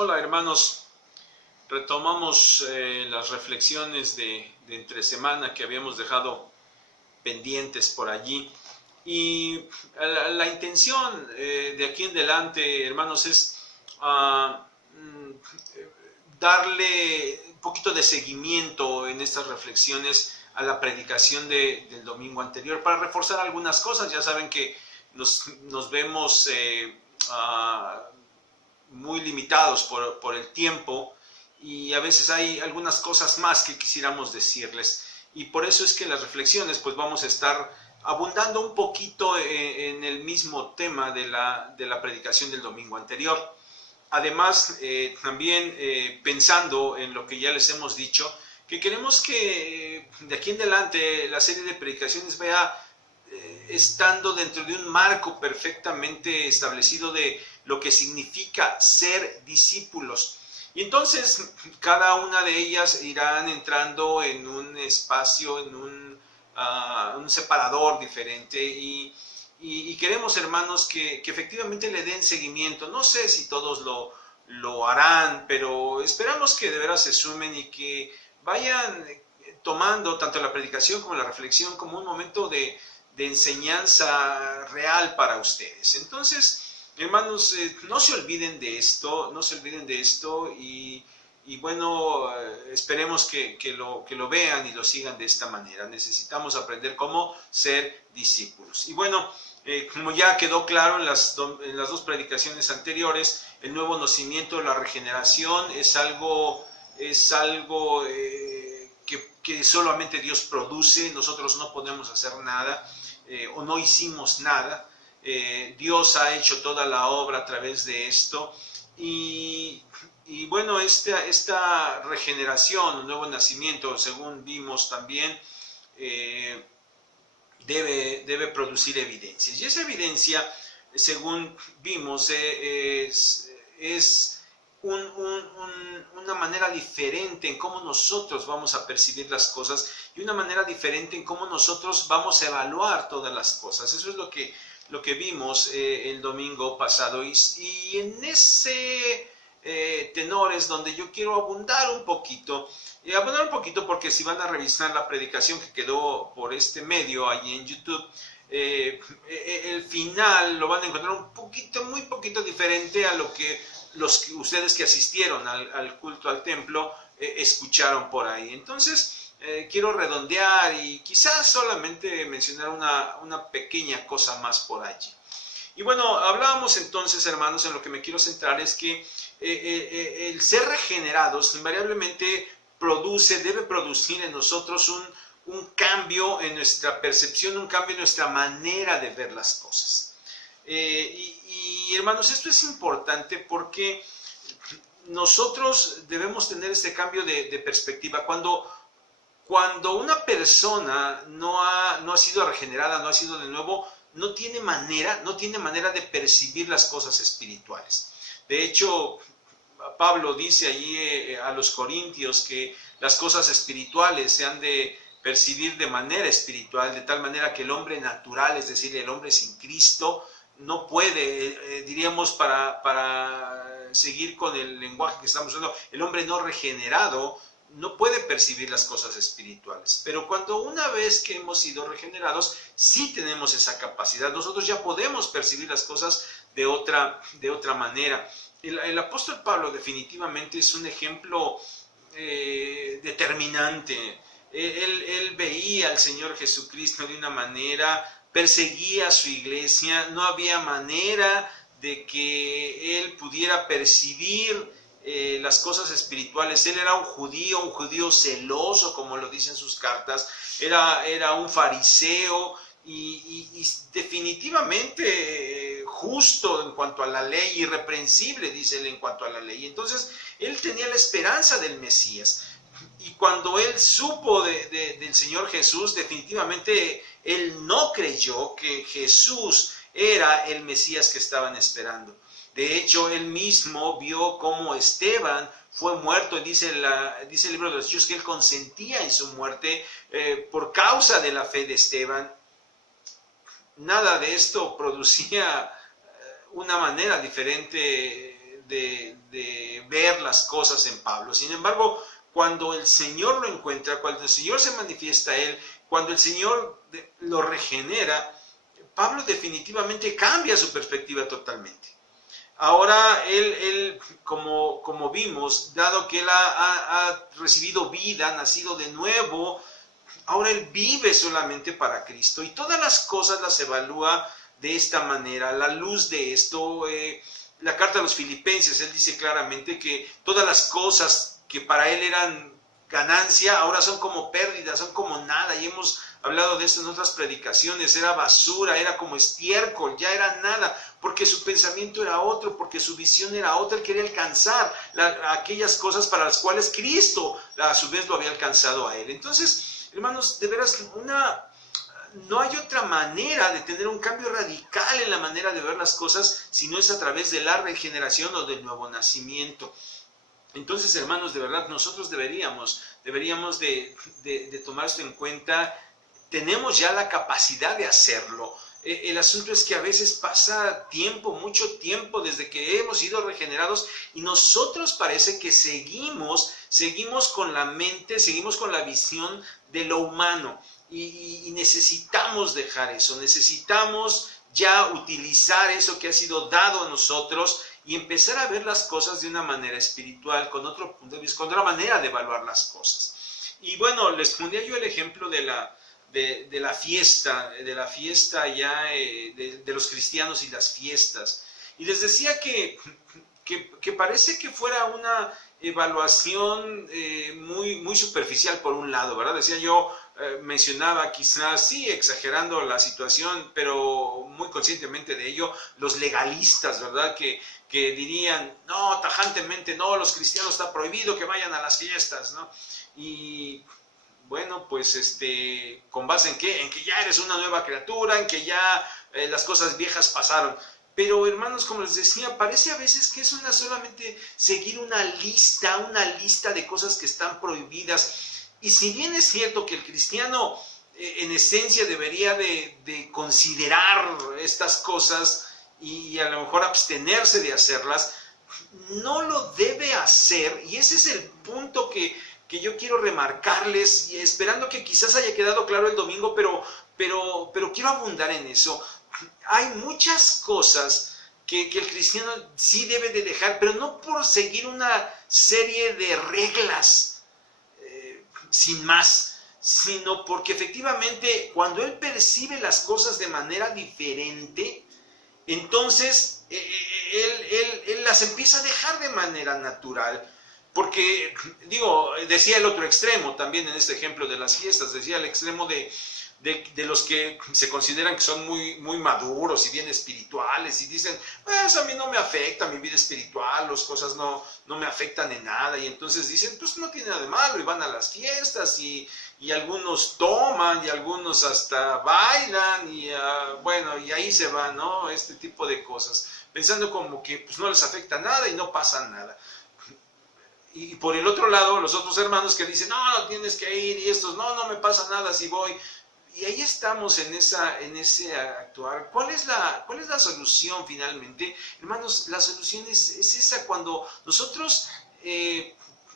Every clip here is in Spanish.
Hola hermanos, retomamos las reflexiones de entre semana que habíamos dejado pendientes por allí. Y la intención de aquí en adelante, hermanos, es darle un poquito de seguimiento en estas reflexiones a la predicación del domingo anterior para reforzar algunas cosas. Ya saben que nos vemos muy limitados por el tiempo y a veces hay algunas cosas más que quisiéramos decirles, y por eso es que en las reflexiones pues vamos a estar abundando un poquito en el mismo tema de la predicación del domingo anterior. Además, también pensando en lo que ya les hemos dicho, que queremos que de aquí en adelante la serie de predicaciones vaya estando dentro de un marco perfectamente establecido de lo que significa ser discípulos. Y entonces cada una de ellas irán entrando en un espacio, en un separador diferente, y queremos, hermanos, que efectivamente le den seguimiento. No sé si todos lo harán, pero esperamos que de veras se sumen y que vayan tomando tanto la predicación como la reflexión como un momento de enseñanza real para ustedes. Entonces, hermanos, no se olviden de esto, y bueno, esperemos que lo vean y lo sigan de esta manera. Necesitamos aprender cómo ser discípulos. Y bueno, como ya quedó claro en las dos predicaciones anteriores, el nuevo nacimiento, la regeneración, es algo que solamente Dios produce. Nosotros no podemos hacer nada, o no hicimos nada. Dios ha hecho toda la obra a través de esto, y bueno, esta regeneración, un nuevo nacimiento, según vimos también, debe producir evidencias, y esa evidencia, según vimos, es una manera diferente en cómo nosotros vamos a percibir las cosas, y una manera diferente en cómo nosotros vamos a evaluar todas las cosas. Eso es lo que vimos el domingo pasado, y en ese tenor es donde yo quiero abundar un poquito, porque si van a revisar la predicación que quedó por este medio allí en YouTube, el final lo van a encontrar muy poquito diferente a lo que ustedes que asistieron al culto al templo escucharon por ahí. Entonces quiero redondear y quizás solamente mencionar una pequeña cosa más por allí. Y bueno, hablábamos entonces, hermanos, en lo que me quiero centrar es que el ser regenerados invariablemente debe producir en nosotros un cambio en nuestra percepción, un cambio en nuestra manera de ver las cosas. Y hermanos, esto es importante porque nosotros debemos tener este cambio de perspectiva. Cuando una persona no ha sido regenerada, no ha sido de nuevo, no tiene manera de percibir las cosas espirituales. De hecho, Pablo dice allí a los corintios que las cosas espirituales se han de percibir de manera espiritual, de tal manera que el hombre natural, es decir, el hombre sin Cristo, no puede, diríamos, para seguir con el lenguaje que estamos usando, el hombre no regenerado no puede percibir las cosas espirituales. Pero cuando una vez que hemos sido regenerados, sí tenemos esa capacidad. Nosotros ya podemos percibir las cosas de otra manera. El apóstol Pablo definitivamente es un ejemplo determinante. Él veía al Señor Jesucristo de una manera, perseguía a su iglesia, no había manera de que él pudiera percibir las cosas espirituales. Él era un judío celoso, como lo dicen sus cartas, era un fariseo y definitivamente justo en cuanto a la ley, irreprensible, dice él, en cuanto a la ley. Entonces, él tenía la esperanza del Mesías. Y cuando él supo del Señor Jesús, definitivamente él no creyó que Jesús era el Mesías que estaban esperando. De hecho, él mismo vio cómo Esteban fue muerto. Dice el libro de los Hechos que él consentía en su muerte por causa de la fe de Esteban. Nada de esto producía una manera diferente de ver las cosas en Pablo. Sin embargo, cuando el Señor lo encuentra, cuando el Señor se manifiesta a él, cuando el Señor lo regenera, Pablo definitivamente cambia su perspectiva totalmente. Ahora él como vimos, dado que él ha recibido vida, nacido de nuevo, ahora él vive solamente para Cristo y todas las cosas las evalúa de esta manera, a la luz de esto. La carta a los Filipenses, él dice claramente que todas las cosas que para él eran ganancia, ahora son como pérdidas, son como nada, y hemos hablado de esto en otras predicaciones. Era basura, era como estiércol, ya era nada, porque su pensamiento era otro, porque su visión era otra. Él quería alcanzar aquellas cosas para las cuales Cristo a su vez lo había alcanzado a él. Entonces, hermanos, de veras, no hay otra manera de tener un cambio radical en la manera de ver las cosas si no es a través de la regeneración o del nuevo nacimiento. Entonces, hermanos, de verdad, nosotros deberíamos de tomar esto en cuenta. Tenemos ya la capacidad de hacerlo. El asunto es que a veces pasa tiempo, mucho tiempo, desde que hemos sido regenerados y nosotros parece que seguimos con la mente, seguimos con la visión de lo humano. Y necesitamos dejar eso, necesitamos ya utilizar eso que ha sido dado a nosotros y empezar a ver las cosas de una manera espiritual, con otro punto de vista, con otra manera de evaluar las cosas. Y bueno, les pondría yo el ejemplo de la fiesta ya de los cristianos y las fiestas. Y les decía que parece que fuera una evaluación muy superficial por un lado, ¿verdad? Decía yo, mencionaba quizás, sí, exagerando la situación, pero muy conscientemente de ello, los legalistas, ¿verdad? Que dirían, no, tajantemente, no, los cristianos está prohibido que vayan a las fiestas, ¿no? Y bueno, pues ¿con base en qué? En que ya eres una nueva criatura, en que ya las cosas viejas pasaron. Pero hermanos, como les decía, parece a veces que es solamente seguir una lista de cosas que están prohibidas. Y si bien es cierto que el cristiano en esencia debería de considerar estas cosas y a lo mejor abstenerse de hacerlas, no lo debe hacer. Y ese es el punto que yo quiero remarcarles, y esperando que quizás haya quedado claro el domingo, pero quiero abundar en eso. Hay muchas cosas que el cristiano sí debe de dejar, pero no por seguir una serie de reglas sin más, sino porque efectivamente cuando él percibe las cosas de manera diferente, entonces él las empieza a dejar de manera natural. Porque, decía el otro extremo también en este ejemplo de las fiestas, decía el extremo de los que se consideran que son muy maduros y bien espirituales y dicen, pues a mí no me afecta mi vida espiritual, las cosas no me afectan en nada, y entonces dicen, pues no tiene nada de malo, y van a las fiestas y algunos toman y algunos hasta bailan y bueno, y ahí se va, ¿no? Este tipo de cosas, pensando como que pues no les afecta nada y no pasa nada. Y por el otro lado, los otros hermanos que dicen, no tienes que ir, y estos, no me pasa nada si voy. Y ahí estamos en ese actuar. ¿Cuál es la solución finalmente? Hermanos, la solución es esa, cuando nosotros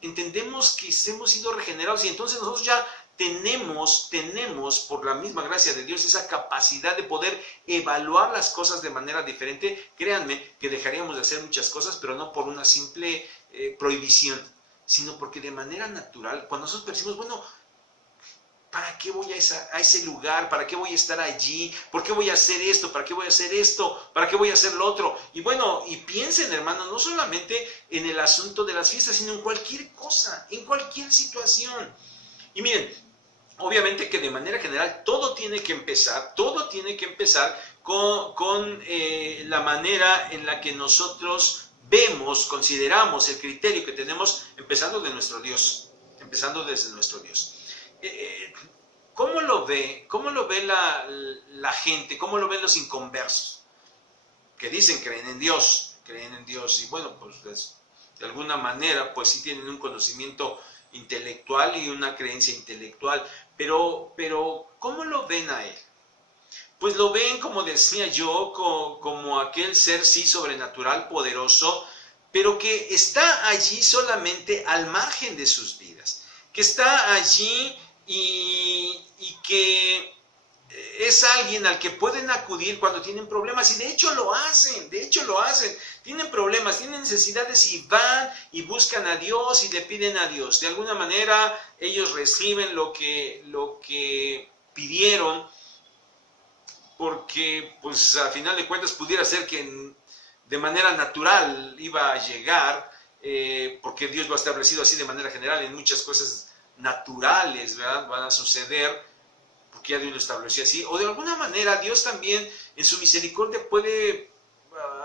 entendemos que hemos sido regenerados y entonces nosotros ya tenemos por la misma gracia de Dios esa capacidad de poder evaluar las cosas de manera diferente. Créanme que dejaríamos de hacer muchas cosas, pero no por una simple prohibición, sino porque de manera natural, cuando nosotros percibimos, bueno, ¿para qué voy a ese lugar? ¿Para qué voy a estar allí? ¿Por qué voy a hacer esto? ¿Para qué voy a hacer esto? ¿Para qué voy a hacer lo otro? Y bueno, y piensen, hermanos, no solamente en el asunto de las fiestas, sino en cualquier cosa, en cualquier situación. Y miren, obviamente que de manera general todo tiene que empezar con la manera en la que nosotros vemos, consideramos el criterio que tenemos, empezando desde nuestro Dios. ¿Cómo lo ve la gente? ¿Cómo lo ven los inconversos? Que dicen creen en Dios, y bueno, pues de alguna manera pues sí tienen un conocimiento intelectual y una creencia intelectual, pero ¿cómo lo ven a él? Pues lo ven, como decía yo, como aquel ser sí sobrenatural, poderoso, pero que está allí solamente al margen de sus vidas, que está allí y que es alguien al que pueden acudir cuando tienen problemas, y de hecho lo hacen, tienen problemas, tienen necesidades y van y buscan a Dios y le piden a Dios. De alguna manera ellos reciben lo que pidieron, porque pues a final de cuentas pudiera ser que de manera natural iba a llegar, porque Dios lo ha establecido así de manera general, en muchas cosas naturales, ¿verdad? Van a suceder porque ya Dios lo estableció así, o de alguna manera Dios también en su misericordia puede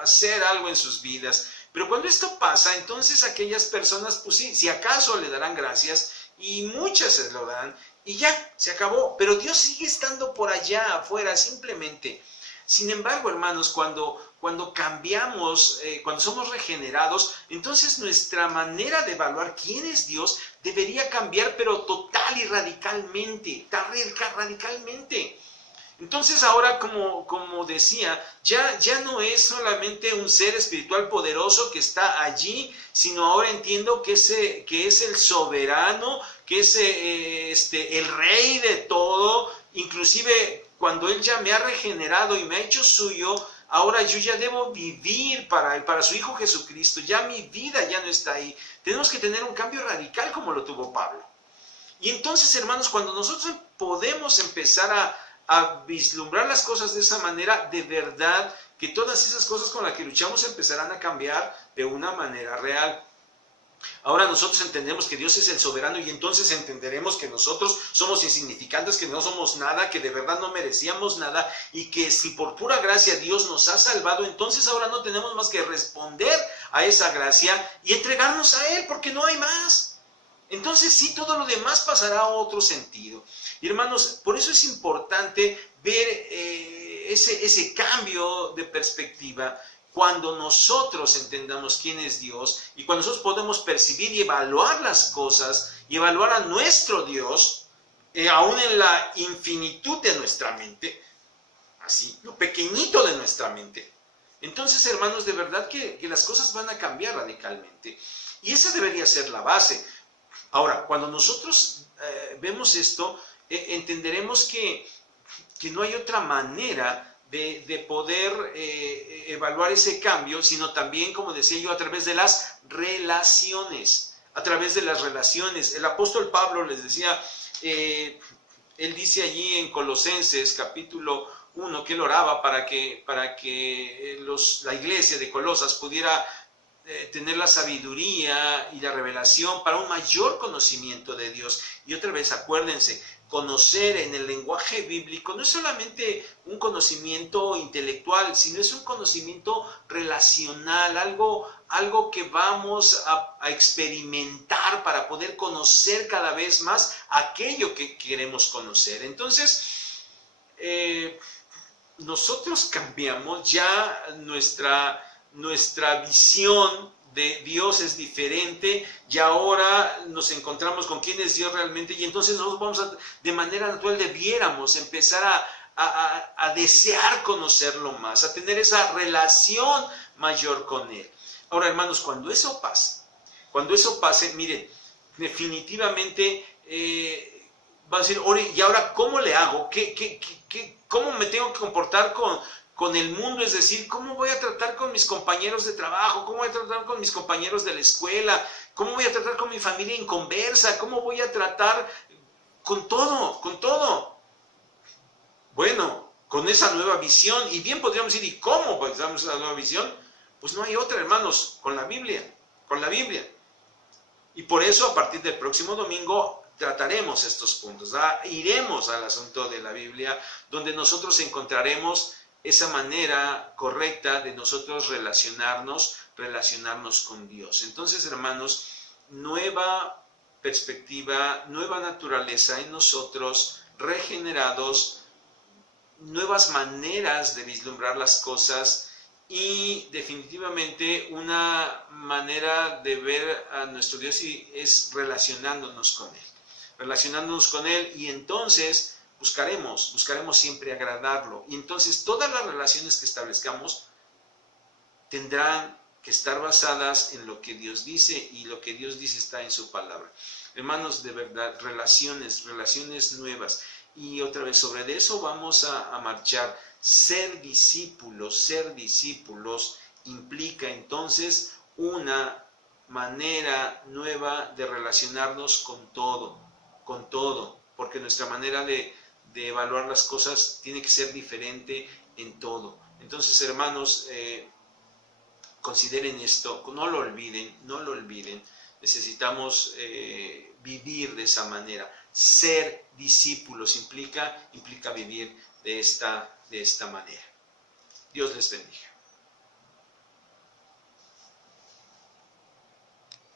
hacer algo en sus vidas. Pero cuando esto pasa, entonces aquellas personas, pues sí, si acaso le darán gracias, y muchas se lo dan, y ya, se acabó. Pero Dios sigue estando por allá afuera, simplemente. Sin embargo, hermanos, cuando cambiamos, cuando somos regenerados, entonces nuestra manera de evaluar quién es Dios debería cambiar, pero total y radicalmente, radicalmente. Entonces ahora, como decía, ya no es solamente un ser espiritual poderoso que está allí, sino ahora entiendo que es el soberano, que es el rey de todo. Inclusive cuando Él ya me ha regenerado y me ha hecho suyo, ahora yo ya debo vivir para Él, para su Hijo Jesucristo. Ya mi vida ya no está ahí. Tenemos que tener un cambio radical como lo tuvo Pablo. Y entonces, hermanos, cuando nosotros podemos empezar a vislumbrar las cosas de esa manera, de verdad que todas esas cosas con las que luchamos empezarán a cambiar de una manera real. Ahora nosotros entendemos que Dios es el soberano, y entonces entenderemos que nosotros somos insignificantes, que no somos nada, que de verdad no merecíamos nada, y que si por pura gracia Dios nos ha salvado, entonces ahora no tenemos más que responder a esa gracia y entregarnos a Él, porque no hay más. Entonces sí, todo lo demás pasará a otro sentido. Y hermanos, por eso es importante ver ese cambio de perspectiva cuando nosotros entendamos quién es Dios, y cuando nosotros podemos percibir y evaluar las cosas y evaluar a nuestro Dios, aún en la infinitud de nuestra mente, así, lo pequeñito de nuestra mente. Entonces, hermanos, de verdad que las cosas van a cambiar radicalmente. Y esa debería ser la base. Ahora, cuando nosotros vemos esto, entenderemos que no hay otra manera de poder evaluar ese cambio, sino también, como decía yo, a través de las relaciones. A través de las relaciones. El apóstol Pablo les decía, él dice allí en Colosenses capítulo 1 que él oraba para que la iglesia de Colosas pudiera tener la sabiduría y la revelación para un mayor conocimiento de Dios. Y otra vez, acuérdense, conocer en el lenguaje bíblico no es solamente un conocimiento intelectual, sino es un conocimiento relacional, algo que vamos a experimentar para poder conocer cada vez más aquello que queremos conocer. Entonces, nosotros cambiamos, ya nuestra visión de Dios es diferente, y ahora nos encontramos con quién es Dios realmente, y entonces nosotros vamos de manera natural debiéramos empezar a desear conocerlo más, a tener esa relación mayor con Él. Ahora, hermanos, cuando eso pase, miren, definitivamente van a decir, ¿y ahora cómo le hago? ¿Cómo me tengo que comportar con el mundo? Es decir, ¿cómo voy a tratar con mis compañeros de trabajo? ¿Cómo voy a tratar con mis compañeros de la escuela? ¿Cómo voy a tratar con mi familia inconversa? ¿Cómo voy a tratar con todo? Bueno, con esa nueva visión, y bien podríamos decir, ¿y cómo damos esa nueva visión? Pues no hay otra, hermanos, con la Biblia. Y por eso, a partir del próximo domingo, trataremos estos puntos, ¿verdad? Iremos al asunto de la Biblia, donde nosotros encontraremos esa manera correcta de nosotros relacionarnos con Dios. Entonces, hermanos, nueva perspectiva, nueva naturaleza en nosotros, regenerados, nuevas maneras de vislumbrar las cosas, y definitivamente una manera de ver a nuestro Dios es relacionándonos con Él, y entonces buscaremos siempre agradarlo. Y entonces todas las relaciones que establezcamos tendrán que estar basadas en lo que Dios dice, y lo que Dios dice está en su palabra. Hermanos, de verdad, relaciones nuevas. Y otra vez, sobre eso vamos a marchar. Ser discípulos implica entonces una manera nueva de relacionarnos con todo, porque nuestra manera de evaluar las cosas tiene que ser diferente en todo. Entonces, hermanos, consideren esto, no lo olviden. Necesitamos vivir de esa manera. Ser discípulos implica vivir de esta manera. Dios les bendiga.